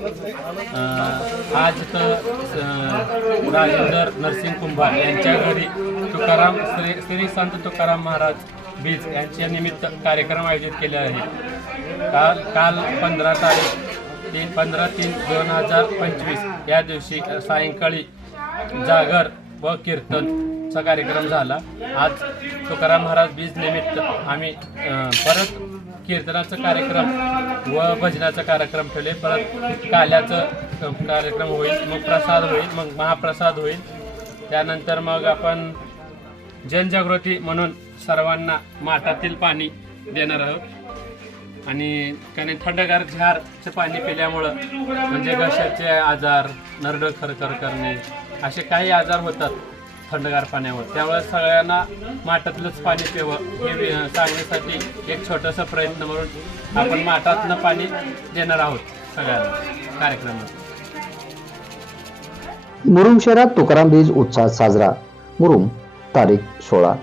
आज इथं राजेंद्र नरसिंग कुंभार यांच्या घरी तुकाराम श्री श्री संत तुकाराम महाराज बीज यांच्या निमित्त कार्यक्रम आयोजित केले आहे. काल काल पंधरा तारीख तीन पंधरा तीन दोन हजार पंचवीस या दिवशी सायंकाळी जागर व कीर्तनचा कार्यक्रम झाला. आज तुकाराम महाराज बीज निमित्त आम्ही परत कीर्तनाचा कार्यक्रम व भजनाचा कार्यक्रम ठेवले. परत काल्याचं कार्यक्रम होईल मग प्रसाद होईल मग महाप्रसाद होईल. त्यानंतर मग आपण जनजागृती म्हणून सर्वांना माठातील पाणी देणार आहोत. आणि त्याने थंडगार झारचं पाणी पिल्यामुळं म्हणजे घशाचे आजार नरड खरखर करणे असे काही आजार होतात. थंडगार पाण्यावर. त्यामुळे सगळ्यांना माठातलंच पाणी प्यावं. हे सांगण्यासाठी एक छोटासा प्रयत्न म्हणून आपण माठातलं पाणी देणार आहोत सगळ्यांना कार्यक्रमात. मुरुम शहरात तुकाराम बीज उत्साह साजरा. मुरुम तारीख सोळा.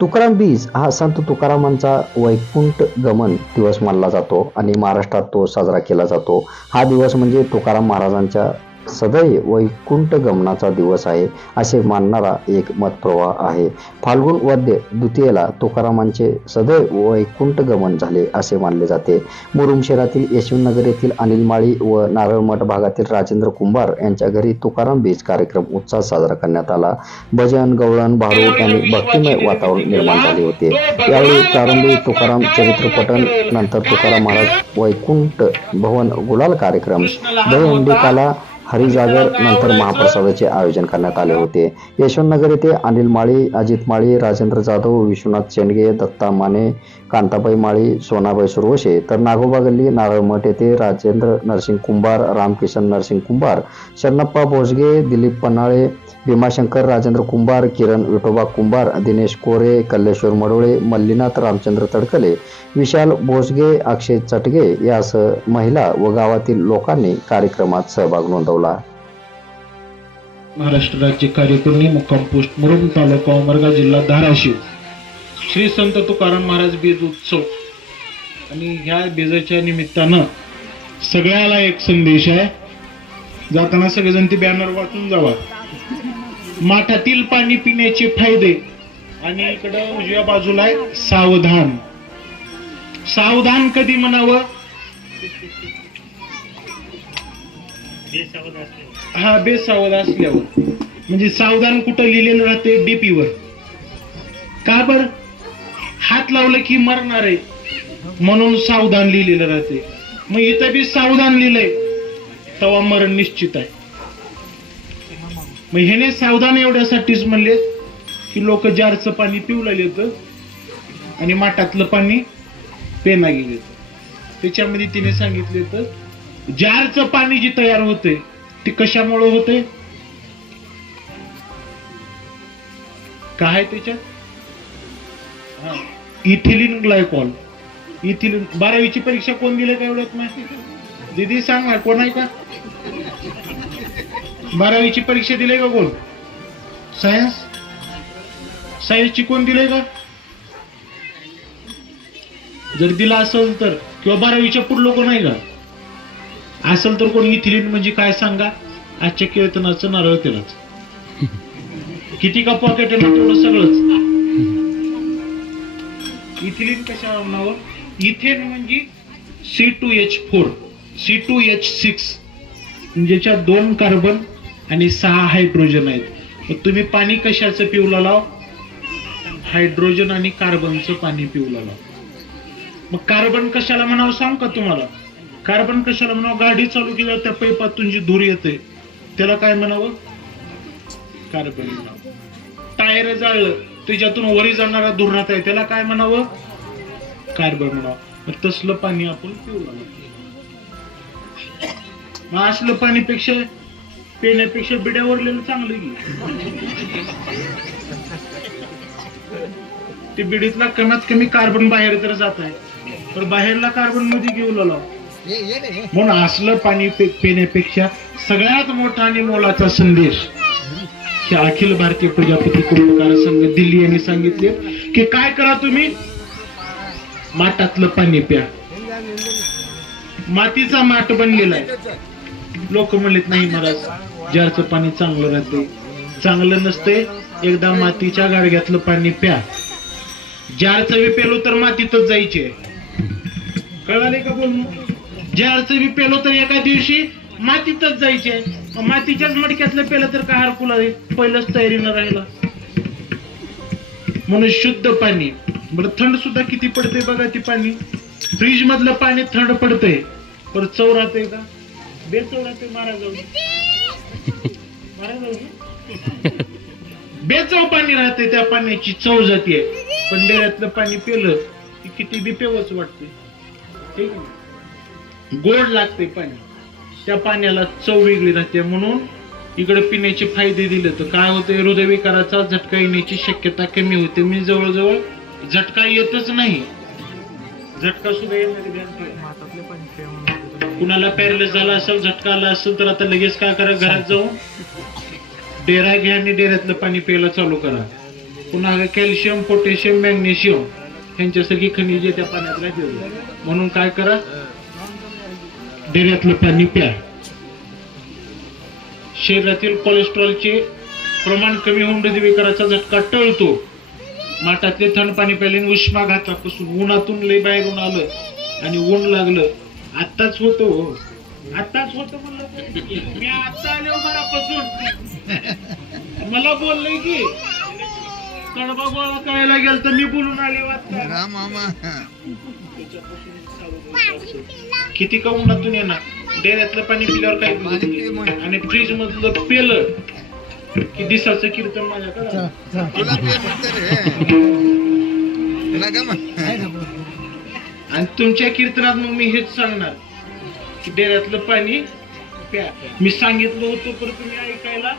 तुकाराम बीज हा संत तुकारामांचा वैकुंठ गमन दिवस मानला जातो आणि महाराष्ट्रात तो साजरा केला जातो. हा दिवस म्हणजे तुकाराम महाराजांच्या सदैव वैकुंठ गमनाचा दिवस आहे असे मानणारा एक मतप्रवाह आहे. फाल्गुन वद्य द्वितीयेला तुकारामांचे सदैव वैकुंठ गमन झाले असे मानले जाते. मुरुम शहरातील यशवंतनगर येथील अनिल माळी व नारळमठ भागातील राजेंद्र कुंभार यांच्या घरी तुकाराम बीज कार्यक्रम उत्साह साजरा करण्यात आला. भजन गवळण भारूड आणि भक्तिमय वातावरण निर्माण झाले होते. यावेळी प्रारंभी तुकाराम चरित्रपठण नंतर तुकाराम महाराज वैकुंठ भवन गुलाल कार्यक्रम दहीहंडी हरिजागर नंतर महाप्रसादाचे आयोजन करण्यात आले होते. यशवंतनगर येथे अनिल माळी अजित माळी राजेंद्र जाधव विश्वनाथ शेंडगे दत्ता माने कांताबाई माळी सोनाबाई सुरवशे तर नागोबा गल्ली नारळमठ येथे राजेंद्र नरसिंग कुंभार रामकिशन नरसिंग कुंभार शरणप्पा भोसगे दिलीप पन्हाळे भीमाशंकर राजेंद्र कुंभार किरण विठोबा कुंभार दिनेश कोरे कल्लेश्वर मडोळे मल्लीनाथ रामचंद्र तडकले विशाल भोसगे अक्षय चटगे यासह महिला व गावातील लोकांनी कार्यक्रमात सहभाग नोंदवला. महाराष्ट्र राज्य कार्यकारिणी मुक्काम पोस्ट मुरुम तालुका उमरगा जिल्हा धाराशिव. श्री संत तुकाराम महाराज बीज उत्सव. आणि ह्या बीजाच्या निमित्तानं सगळ्याला एक संदेश आहे. जाताना सगळेजण ते बॅनर वाचून जावा. माठातील पाणी पिण्याचे फायदे. आणि इकडं उजव्या बाजूला आहे सावधान. सावधान कधी म्हणावं? हा बेसावध असल्यावर. म्हणजे सावधान कुठं लिहिलेलं राहते डीपीवर. का बर? हात लावलं की मरणार आहे. म्हणून सावधान लिहिलेलं राहते. मग इथं बी सावधान लिहिलंय. तवा मरण निश्चित आहे. मग ह्याने सावधान एवढ्यासाठीच म्हणले की लोक जारचं पाणी पिऊ लागलेत आणि माठातलं पाणी पेना गेले त्याच्यामध्ये तिने सांगितले तर जारचं पाणी जे तयार होते ते कशामुळे होते काय त्याच्यात? हा, इथिलिन ग्लायकॉल. इथिलिन बारावीची परीक्षा कोण दिली का एवढ्यात माहिती? दिदी सांग ना कोण आहे का? बारावीची परीक्षा दिली का कोण? सायन्स? सायन्सची कोण दिले का? जर दिला असेल तर किंवा बारावीच्या पुढलं कोण आहे का? असेल तर कोण इथिलिन म्हणजे काय सांगा? आजच्या कीर्तनाचं नारळ तेलाच. किती का पॉकेट आहे ना तेवढं सगळंच? इथिलीन कशा नाव इथेन म्हणजे C two H four C two H six ज्याच्यात दोन कार्बन आणि सहा हायड्रोजन आहेत. मग तुम्ही पाणी कशाचं पिवला लाव? हायड्रोजन आणि कार्बनचं पाणी पिवला लाव. मग कार्बन कशाला म्हणावं सांग का तुम्हाला? कार्बन कशाला म्हणावं? गाडी चालू केल्यावर त्या पैपातून जी धूर येते त्याला काय म्हणावं? कार्बन म्हणावं. टायर जाळलं. त्याच्यातून वरी जाणारा राहत आहे त्याला काय म्हणावं? कार्बन म्हणावं. मग तसलं पाणी आपण पिऊ लागलो. मग असलं पाणीपेक्षा पिण्यापेक्षा बिड्यावरलेलं चांगलं की. ते बिडीतला कमीत कमी कार्बन बाहेर तर जात आहे. तर बाहेरला कार्बनमध्ये घेऊन लाव म्हणून असलं पाणी पिण्यापेक्षा सगळ्यात मोठा आणि मोलाचा संदेश हे अखिल भारतीय प्रजापती कुंभकार संघ दिल्ली यांनी सांगितले की काय करा तुम्ही? माठातलं पाणी प्या. मातीचा माठ बनलेला आहे. लोक म्हणलेत नाही महाराज जारचं पाणी चांगलं राहते चांगलं नसते एकदा मातीच्या गाडग्यातलं पाणी प्या. जारचं बी पेलो तर मातीतच जायचे. कळाले का बोल जारचं बी पेलो तर एका दिवशी मातीतच जायचे. मातीच्याच मडक्यातलं पेलं तर काय हरकुला पहिलंच तयारीनं राहिला म्हणून शुद्ध पाणी. बरं थंड सुद्धा किती पडते बघा ती पाणी. फ्रीज मधलं पाणी थंड पडतंय. पर चव राहते का? बेचव राहते मारा जाऊ मारा जाऊ बेचव पाणी राहते त्या पाण्याची चव जाते. पण डेऱ्यातलं पाणी पेलं की किती बी पेवच वाटते ठीक आहे गोड लागते पाणी. त्या पाण्याला चव वेगळी राहते. म्हणून इकडे पिण्याचे फायदे दिले तर काय होते? हृदयविकाराचा झटका येण्याची शक्यता कमी होते. मी जवळजवळ झटका येतच नाही. झटका सुद्धा येणार कुणाला पॅरलेस झाला असेल झटका आला असेल तर आता लगेच काय करा? घरात जाऊन डेरा घ्या आणि डेऱ्यातलं पाणी प्यायला चालू करा. पुन्हा कॅल्शियम पोटॅशियम मॅग्नेशियम यांच्यासारखी खनिजे त्या पाण्यात राहतील म्हणून काय करा? डेऱ्यातलं पाणी प्या शरीरातील कोलेस्ट्रॉलचे प्रमाण कमी होऊन हृदयविकाराचा झटका टळतो. माठातले थंड पाणी प्यायल्याने उष्माघातापासून उन्हातून लय बाहेरून आलं आणि ऊन लागलं. आत्ताच होतो. आत्ताच होतो म्हणलं मी आत्ता आलो बरापासून. मला बोललंय की कडबा गोळा करायला गेल तर मी बोलून आले वाटतं राम मामा. किती का उन्हातून येणार? डेऱ्यातलं पाणी पिल्यावर मग. आणि फ्रीज मधलं पेलं. की दिसाचं कीर्तन माझ्याकडे? तुला पे म्हणते रे? तुला का आणि तुमच्या कीर्तनात मग मी हेच सांगणार. की डेऱ्यातलं पाणी प्या. मी सांगितलं होतं पण तुम्ही ऐकायला.